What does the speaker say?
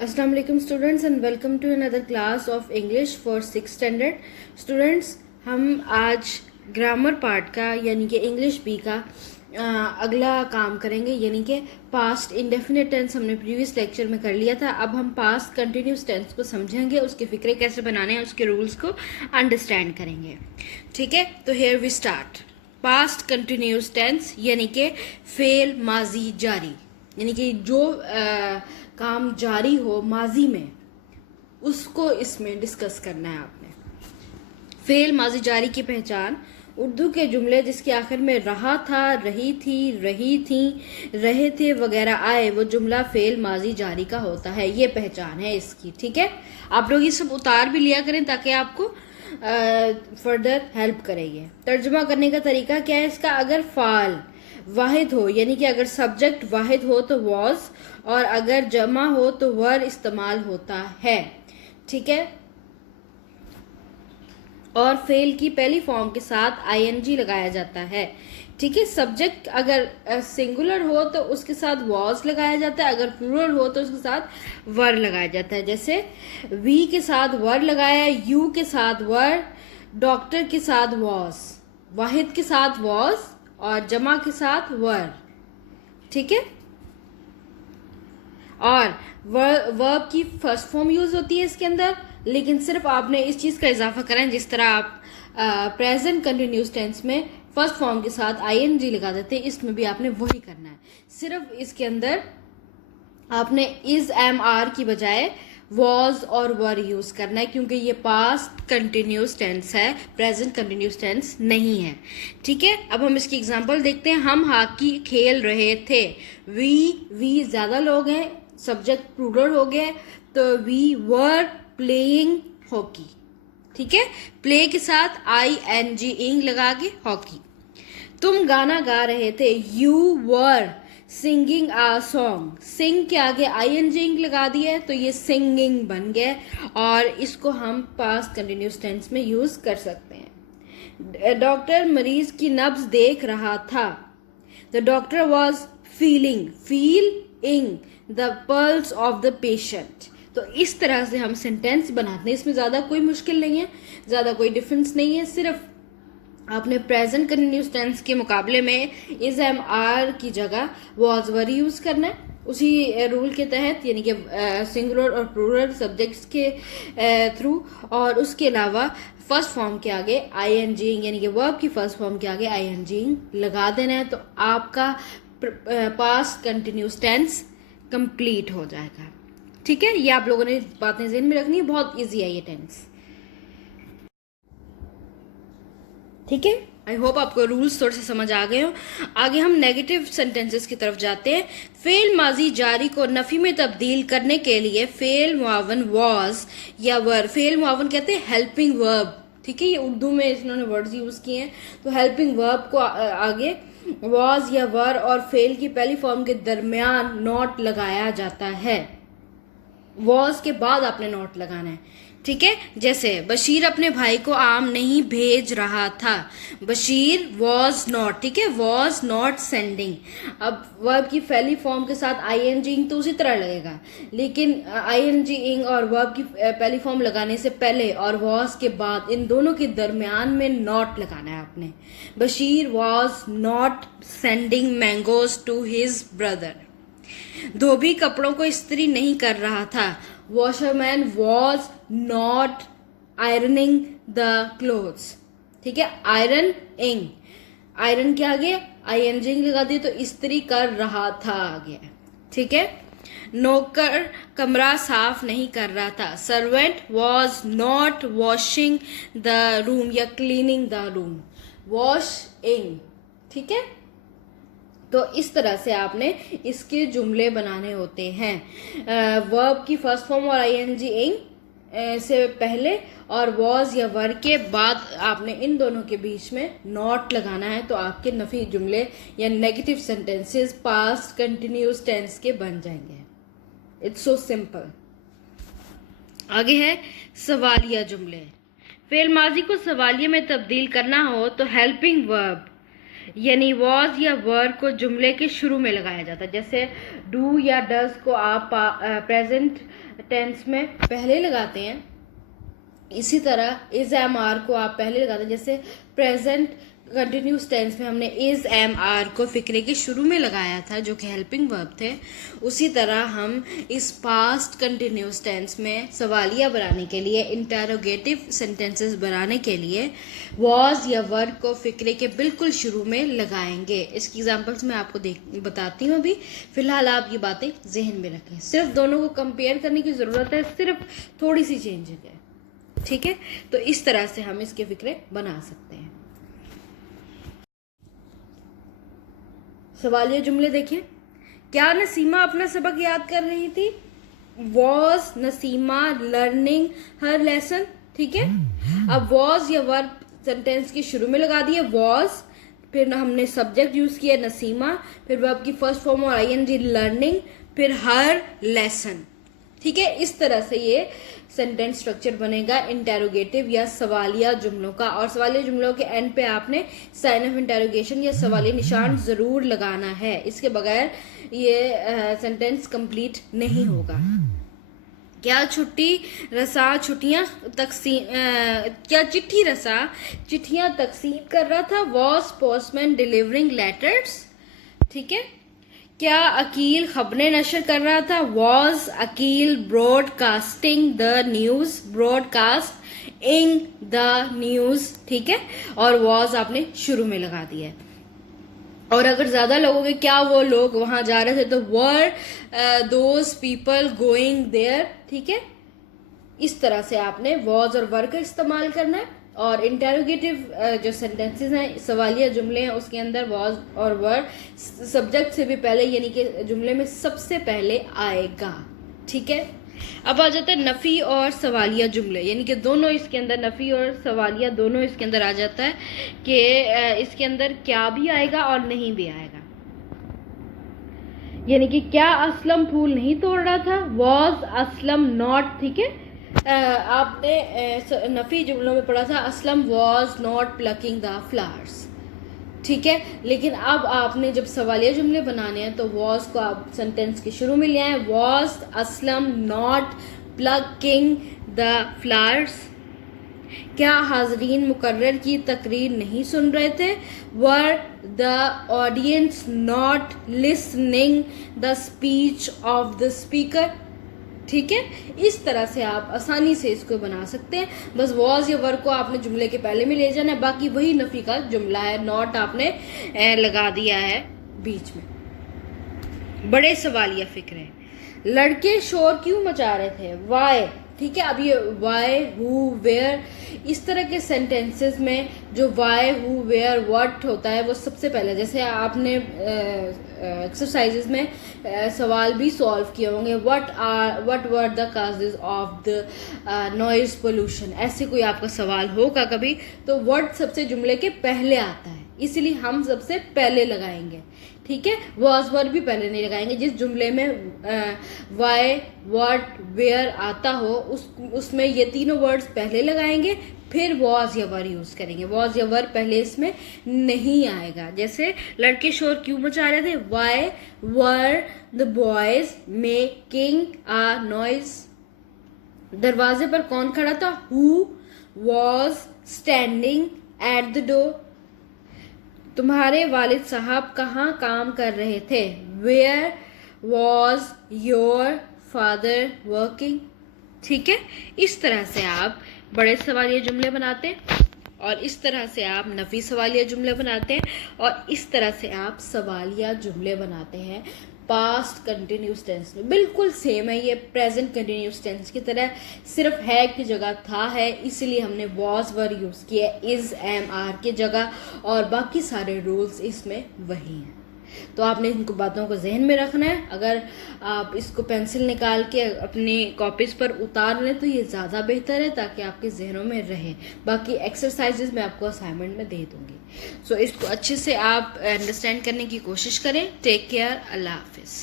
Assalamu alaikum students and welcome to another class of English for 6th standard. Students, हम आज grammar part का यानी कि English B का अगला काम करेंगे, यानी कि पास्ट इंडेफिनिट टेंस हमने प्रीवियस लेक्चर में कर लिया था। अब हम पास्ट कंटिन्यूस टेंस को समझेंगे, उसके फिक्रे कैसे बनाने हैं, उसके रूल्स को अंडरस्टैंड करेंगे। ठीक है, तो here we start. Past continuous tense यानी कि फेल माजी जारी, यानी कि जो काम जारी हो माजी में, उसको इसमें डिस्कस करना है आपने। फेल माजी जारी की पहचान: उर्दू के जुमले जिसके आखिर में रहा था, रही थी, रही थी, रहे थे वगैरह आए, वो जुमला फेल माजी जारी का होता है। ये पहचान है इसकी। ठीक है, आप लोग ये सब उतार भी लिया करें ताकि आपको फर्दर हेल्प करेंगे। तर्जुमा करने का तरीका क्या है इसका? अगर फाल वाहिद हो, यानी कि अगर सब्जेक्ट वाहिद हो तो वॉज, और अगर जमा हो तो वर इस्तेमाल होता है। ठीक है, और फेल की पहली फॉर्म के साथ आईएनजी लगाया जाता है। ठीक है, सब्जेक्ट अगर सिंगुलर हो तो उसके साथ वॉज लगाया जाता है, अगर प्लूरल हो तो उसके साथ वर लगाया जाता है। जैसे वी के साथ वर लगाया, यू के साथ वर, डॉक्टर के साथ वॉज, वाहिद के साथ वॉज और जमा के साथ वर। ठीक है, और वर्ब की फर्स्ट फॉर्म यूज होती है इसके अंदर, लेकिन सिर्फ आपने इस चीज का इजाफा करें जिस तरह आप प्रेजेंट कंटिन्यूस टेंस में फर्स्ट फॉर्म के साथ आईएनजी लगा देते हैं, इसमें भी आपने वही करना है। सिर्फ इसके अंदर आपने इज एम आर की बजाय वॉज और वर यूज करना है, क्योंकि ये पास्ट कंटिन्यूस टेंस है, प्रेजेंट कंटिन्यूस टेंस नहीं है। ठीक है, अब हम इसकी एग्जांपल देखते हैं। हम हॉकी खेल रहे थे। वी ज्यादा लोग हैं, सब्जेक्ट प्लूरल हो गया, तो वी वर प्लेइंग हॉकी। ठीक है, प्ले के साथ आई एन जी इंग लगा के हॉकी। तुम गाना गा रहे थे। You were singing a song. Sing के आगे आई एन जी इंग लगा दिया है तो ये सिंगिंग बन गया, और इसको हम पास्ट कंटिन्यूस टेंस में यूज कर सकते हैं। डॉक्टर मरीज की नब्ज देख रहा था। The doctor was feeling the pulse of the patient. तो इस तरह से हम सेंटेंस बनाते हैं, इसमें ज्यादा कोई मुश्किल नहीं है, ज्यादा कोई डिफरेंस नहीं है। सिर्फ आपने प्रेजेंट कंटिन्यूस टेंस के मुकाबले में इज एम आर की जगह वॉज वर यूज करना है, उसी रूल के तहत, यानी कि सिंगुलर और प्लूरल सब्जेक्ट्स के थ्रू, और उसके अलावा फर्स्ट फॉर्म के आगे आईएनजी यानी कि वर्ब की फर्स्ट फॉर्म के आगे आईएनजी लगा देना है, तो आपका पास्ट कंटिन्यूस टेंस कंप्लीट हो जाएगा। ठीक है, ये आप लोगों ने बातें ज़हन में रखनी है, बहुत इजी है ये टेंस। ठीक है, आई होप आपको रूल्स थोड़े से समझ आ गए हो। आगे हम नेगेटिव सेंटेंसेस की तरफ जाते हैं। फेल माजी जारी को नफी में तब्दील करने के लिए फेल मुआवन वॉज या वर, फेल मुआवन कहते हैं हेल्पिंग वर्ब। ठीक है, ये उर्दू में इन्होंने वर्ड्स यूज किए हैं, तो हेल्पिंग वर्ब को आगे वॉज या वर और फेल की पहली फॉर्म के दरमियान नॉट लगाया जाता है। वॉज के बाद आपने नॉट लगाना है। ठीक है, जैसे बशीर अपने भाई को आम नहीं भेज रहा था। बशीर वॉज नॉट, ठीक है, वॉज नॉट सेंडिंग। अब वर्ब की पहली फॉर्म के साथ आईएनजी इंग तो उसी तरह लगेगा, लेकिन आईएनजी इंग और वर्ब की पहली फॉर्म लगाने से पहले और वॉज के बाद इन दोनों के दरमियान में नॉट लगाना है आपने। Bashir was not sending mangoes to his brother. धोबी कपड़ों को इस्त्री नहीं कर रहा था। Washerman was not ironing the clothes. ठीक है, आयरन के आगे आईएनजी लगा दी तो इस्त्री कर रहा था आ गया। ठीक है, नौकर कमरा साफ नहीं कर रहा था। Servant was not washing the room या क्लीनिंग द रूम। वॉशिंग। ठीक है, तो इस तरह से आपने इसके जुमले बनाने होते हैं। वर्ब की फर्स्ट फॉर्म और आईएनजी इंग से पहले और वॉज या वर के बाद आपने इन दोनों के बीच में नॉट लगाना है, तो आपके नफी जुमले या negative sentences past continuous tense के बन जाएंगे। It's so simple. आगे है सवालिया जुमले। फेल माजी को सवालिया में तब्दील करना हो तो हेल्पिंग वर्ब यानी वॉज या वर को जुमले के शुरू में लगाया जाता है। जैसे डू या डज को आप प्रेजेंट टेंस में पहले लगाते हैं, इसी तरह इज एम आर को आप पहले लगाते हैं। जैसे प्रेजेंट कंटिन्यूस टेंस में हमने इज एम आर को फिक्रे के शुरू में लगाया था जो कि हेल्पिंग वर्ब थे, उसी तरह हम इस पास्ट कंटिन्यूस टेंस में सवालिया बनाने के लिए, इंटरोगेटिव सेंटेंसेस बनाने के लिए वॉज या वर को फिक्रे के बिल्कुल शुरू में लगाएंगे। इसकी एग्जांपल्स मैं आपको बताती हूँ अभी। फिलहाल आप ये बातें जहन में रखें। सिर्फ दोनों को कंपेयर करने की ज़रूरत है, सिर्फ थोड़ी सी चेंज है, ठीक है। तो इस तरह से हम इसके फिक्रे बना सकते हैं। सवालिया जुमले देखिए। क्या नसीमा अपना सबक याद कर रही थी? Was Naseema learning her lesson, ठीक है। अब वॉज या वर्ब सेंटेंस के शुरू में लगा दिया वॉज, फिर हमने सब्जेक्ट यूज किया नसीमा, फिर वर्ब की फर्स्ट फॉर्म और आईएनजी लर्निंग, फिर हर लेसन, ठीक है। इस तरह से ये सेंटेंस स्ट्रक्चर बनेगा इंटेरोगेटिव या सवालिया जुमलों का। और सवालिया जुमलों के एंड पे आपने साइन ऑफ इंटेरोगेशन या सवालिया निशान जरूर लगाना है, इसके बगैर ये सेंटेंस कंप्लीट नहीं होगा। क्या छुट्टी रसा छुट्टियां तकसीम क्या चिट्ठी रसा चिट्ठियां तकसीम कर रहा था? वॉज पोस्टमैन डिलीवरिंग लेटर्स, ठीक है। क्या अकील खबरें नशर कर रहा था? Was Aqeel broadcasting the news, broadcast in the news, ठीक है। और वॉज आपने शुरू में लगा दिया है। और अगर ज्यादा लोगों के क्या वो लोग वहां जा रहे थे तो were those people going there, ठीक है। इस तरह से आपने वॉज और वर का इस्तेमाल करना है। और इंटेरोगेटिव जो सेंटेंसेस हैं, सवालिया जुमले हैं, उसके अंदर वॉज और वर सब्जेक्ट से भी पहले, यानी कि जुमले में सबसे पहले आएगा, ठीक है। अब आ जाता है नफी और सवालिया जुमले, यानी कि दोनों इसके अंदर, नफी और सवालिया दोनों इसके अंदर आ जाता है कि इसके अंदर क्या भी आएगा और नहीं भी आएगा। यानी कि क्या असलम फूल नहीं तोड़ रहा था? वॉज असलम नॉट, ठीक है। आपने नफी जुमलों में पढ़ा था Aslam was not plucking the flowers, ठीक है। लेकिन अब आपने जब सवालिया जुमले बनाने हैं तो वॉज को आप सेंटेंस के शुरू में ले आए। Was Aslam not plucking the flowers. क्या हाजरीन मुकर्रर की तकरीर नहीं सुन रहे थे? Were the audience not listening the speech of the speaker, ठीक है। इस तरह से आप आसानी से इसको बना सकते हैं। बस वॉज या वर को आपने जुमले के पहले में ले जाना है, बाकी वही नफी का जुमला है, नॉट आपने लगा दिया है बीच में। बड़े सवालिया फिक्रे। लड़के शोर क्यों मचा रहे थे? वाई, ठीक है। अब ये वाई, हु, वेयर, इस तरह के सेंटेंसेस में जो वाई, हु, वेयर, व्हाट होता है वो सबसे पहले, जैसे आपने एक्सरसाइजेस में सवाल भी सॉल्व किए होंगे, what were the causes of the noise pollution, ऐसे कोई आपका सवाल होगा कभी, तो व्हाट सबसे जुमले के पहले आता है, इसलिए हम सबसे पहले लगाएंगे, ठीक है। वॉज वर भी पहले नहीं लगाएंगे। जिस जुमले में वाई, व्हाट, वेयर आता हो उसमें ये तीनों वर्ड्स पहले लगाएंगे, फिर वॉज या वर यूज करेंगे। वॉज या वर पहले इसमें नहीं आएगा। जैसे लड़के शोर क्यों मचा रहे थे? Why were the boys making a noise. दरवाजे पर कौन खड़ा था? Who was standing at the door. तुम्हारे वालिद साहब कहाँ काम कर रहे थे? Where was your father working, ठीक है। इस तरह से आप बड़े सवालिया जुमले बनाते हैं और इस तरह से आप नफी सवालिया जुमले बनाते हैं और इस तरह से आप सवालिया जुमले बनाते हैं पास्ट कंटिन्यूस टेंस में। बिल्कुल सेम है ये प्रेजेंट कंटिन्यूस टेंस की तरह, सिर्फ है की जगह था है, इसलिए हमने वॉज वर यूज किया इज एम आर की जगह, और बाकी सारे रूल्स इसमें वही हैं। तो आपने इनको बातों को जहन में रखना है। अगर आप इसको पेंसिल निकाल के अपनी कॉपीज पर उतार लें तो ये ज़्यादा बेहतर है, ताकि आपके जहनों में रहे। बाकी एक्सरसाइजेज मैं आपको असाइनमेंट में दे दूंगी। सो इसको अच्छे से आप अंडरस्टैंड करने की कोशिश करें। टेक केयर, अल्लाह हाफिज़।